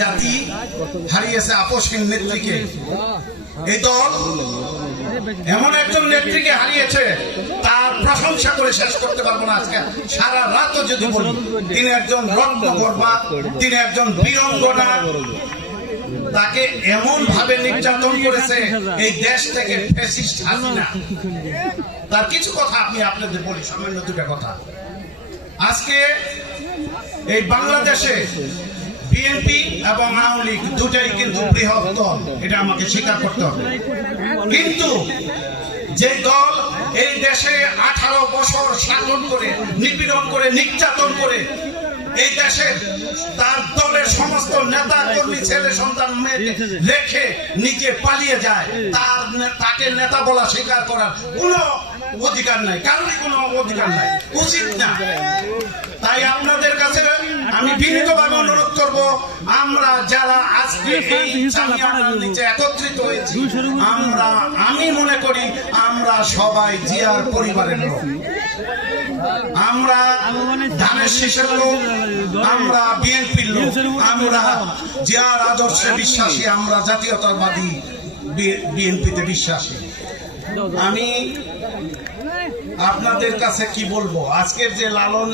জাতি হারিয়েছে আপসহীন নেত্রীকে। এই দল এমন একজন নেত্রীকে হারিয়েছে, তার প্রশংসা করে শেষ করতে পারবো না আজকে সারা রাত যদি বলি। তিনি একজন রত্নগর্ভা, তিনি একজন বীরঙ্গনা। তাকে এমন ভাবে নির্যাতন করেছে এই দেশ থেকে ফ্যাসিস্ট হাসিনা। তার কিছু কথা আমি আপনাদের বলি, সামান্য দুটা কথা। আজকে এই বাংলাদেশে বিএনপি এবং আওয়ামী লীগ দুটাই কিন্তু বৃহৎ দল, এটা আমাকে স্বীকার করতে হবে। কিন্তু যে দল এই দেশে 18 বছর শাসন করে, নিপীড়ন করে, নির্যাতন করে এই দেশের তার দলের সমস্ত নেতা কর্মী, ছেলে সন্তান মেয়ে রেখে নিজে পালিয়ে যায়, তাকে নেতা বলা স্বীকার করার কোনো অধিকার নাই, কারোরই কোনো অধিকার নাই, উচিত না। তাই আপনাদের কাছে আমি বিনীতভাবে অনুরোধ করব, আমরা যারা আজকে এই জামিয়ার নিচে একত্রিত হয়েছি, আমি মনে করি আমরা সবাই জিয়ার পরিবারের লোক, আমরা ধানের শীষের লোক, আমরা বিএনপির লোক, আমরা জিয়ার আদর্শে বিশ্বাসী, আমরা জাতীয়তাবাদী বিএনপিতে বিশ্বাসী। আমি আপনাদের কাছে কি বলবো, আজকের যে লালন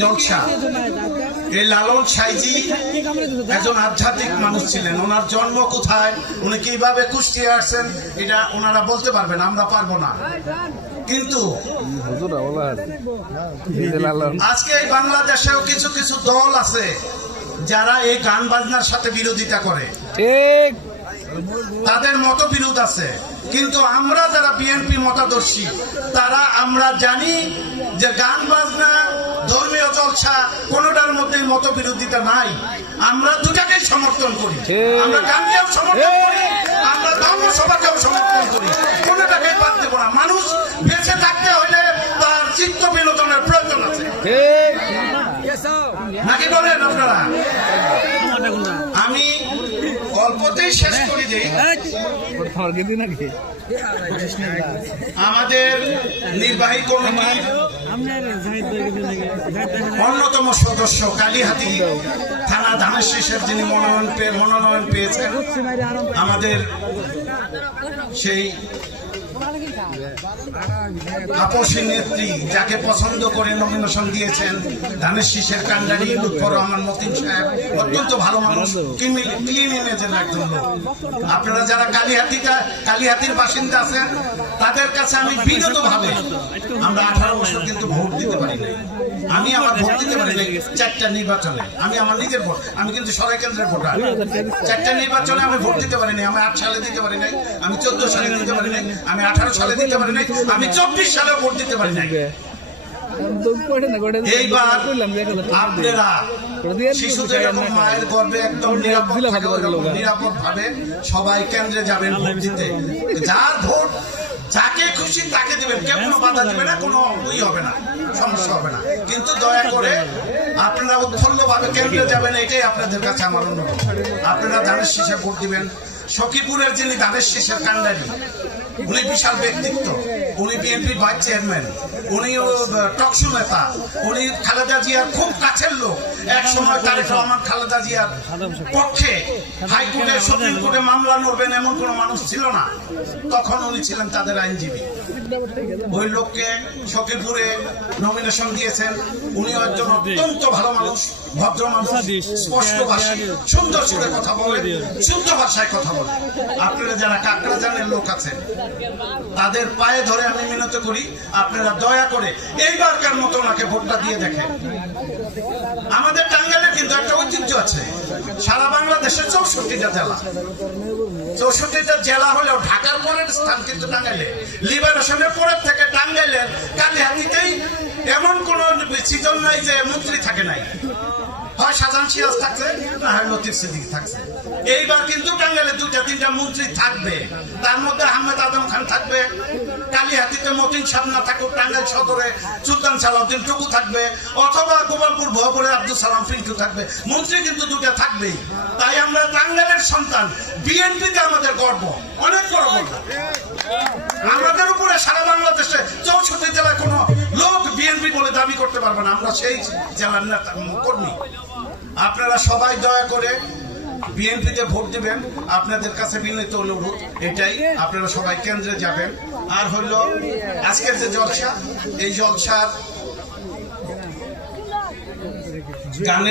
জলসা, এই লালন সাইজি একজন আধ্যাত্মিক মানুষ ছিলেন। ওনার জন্ম কোথায়, উনি কিভাবে কুষ্টিয়ে আসছেন, এটা ওনারা বলতে পারবেন, আমরা পারবো না। কিন্তু আজকে এই বাংলাদেশেও কিছু কিছু দল আছে যারা এই গান বাজনার সাথে বিরোধিতা করে, তাদের মতবিরোধ আছে। কিন্তু আমরা যারা বিএনপি মতাদর্শী, তারা আমরা জানি যে গান বাজনা, ধর্মীয় জলসা কোনোটার মধ্যে মতবিরোধিতা নাই। আমরা দুটাকেই সমর্থন করি, আমরা গানকেও সমর্থন করি, আমরা ধর্ম সভাকেও সমর্থন করি, কোনোটাকেই বাদ দেব না। মানুষ বেঁচে থাকতে হলে তার চিত্ত বিনোদনের প্রয়োজন আছে, নাকি বলেন আপনারা? আমি অল্পতেই শেষ করে দিই। আমাদের নির্বাহী কমিটির অন্যতম সদস্য কালীহাতি থানা ধানের শীষের যিনি মনোনয়ন পেয়েছেন, আমাদের সেই আপসহীন নেত্রী, যাকে পছন্দ করে নমিনেশন দিয়েছেন ধানের শীষের কান্ডারি লুৎফর রহমান মতিন সাহেব, অত্যন্ত ভালো মানুষ, ক্লিন ইমেজের একজন লোক। আপনারা যারা কালীহাতির বাসিন্দা আছেন, তাদের কাছে আমি বিগত ভাবে, আমরা 18 বছর কিন্তু ভোট দিতে পারি নাই। আমি আমার ভোট দিতে পারি নাই 4টা নির্বাচনে, আমি আমার নিজের ভোট, আমি কিন্তু সরাই কেন্দ্রের ভোটার। 4টা নির্বাচনে আমি ভোট দিতে পারি নাই। আমি 8 সালে দিতে পারি নাই, আমি 14 সালে দিতে পারি নাই, আমি 18 সালে দিতে পারি নাই, আমি 24 সালেও ভোট দিতে পারি নাই। এইবার আপনারা শিশুদের এবং মায়ের গর্বে একদম নিরাপদ ভাবে সবাই কেন্দ্রে যাবেন ভোট দিতে। যার ভোট যাকে খুশি তাকে দিবেন, কেউ কোনো বাধা দিবে না, কোনো হবে না, সমস্যা হবে না। কিন্তু দয়া করে আপনারা উৎফুল্লভাবে কেন্দ্রে যাবেন, এটাই আপনাদের কাছে আমার অনুরোধ। আপনারা ধানের শীষে ভোট দিবেন। সখীপুরের যিনি ধানের শীষের কান্ডারি, উনি বিশাল ব্যক্তিত্ব, উনি বিএনপির ভাইস চেয়ারম্যান, উনিও টকশো নেতা, উনি খালেদা জিয়ার খুব কাছের লোক। এক সময় তারেক রহমান খালেদা জিয়ার পক্ষে হাইকোর্টে, সুপ্রিম কোর্টে মামলা লড়বেন এমন কোন মানুষ ছিল না, তখন উনি ছিলেন তাদের আইনজীবী। ওই লোককে সখীপুরে নমিনেশন দিয়েছেন। উনি একজন অত্যন্ত ভালো মানুষ, ভদ্র মানুষ, স্পষ্ট ভাষায় সুন্দর সুরে কথা বলেন, শুদ্ধ ভাষায় কথা বলেন। আপনারা যারা কাকরাজানের লোক আছেন, তাদের পায়ে ধরে আমি মিনতি করি, আপনারা দয়া করে এইবারকার মতো ওনাকে ভোটটা দিয়ে দেখেন। আমাদের টাঙ্গাইলের কিন্তু একটা ঐতিহ্য আছে, সারা বাংলাদেশের 64টা জেলা, 64টা জেলা হলেও ঢাকার পরের স্থান কিন্তু টাঙ্গাইলে। লিবারেশনের পরের থেকে টাঙ্গাইলের কালীহাতিতেই এমন কোন সিজন নাই যে মন্ত্রী থাকে নাই, হয় শাহজাহান সিরাজ থাকছে, না হয় লতিফ সিদ্দিকী থাকছে। এইবার কিন্তু টাঙ্গাইলে 2-3টা মন্ত্রী থাকবে, তার মধ্যে আহমেদ আদম খান থাকবে, কালীহাতিতে মতিন সাহেব না থাকুক, টাঙ্গাইল সদরে সুলতান সালাউদ্দিন টুকু থাকবে, অথবা গোপালপুর ভবরে আব্দুল সালাম পিন্টু থাকবে। মন্ত্রী কিন্তু 2টা থাকবেই। তাই আমরা টাঙ্গাইলের সন্তান, বিএনপিতে আমাদের গর্ব, অনেক বড় গর্ব। আমাদের উপরে সারা বাংলাদেশে 64 জেলায় কোনো লোক বিএনপি বলে দাবি করতে পারবে না, আমরা সেই জেলার নেতা কর্মী। আপনারা সবাই দয়া করে বিএনপিতে ভোট দিবেন। আপনাদের কাছে বিনীত অনুরোধ এটাই, আপনারা সবাই কেন্দ্রে যাবেন। আর হলো আজকের যে জলসা, এই জলসার গানে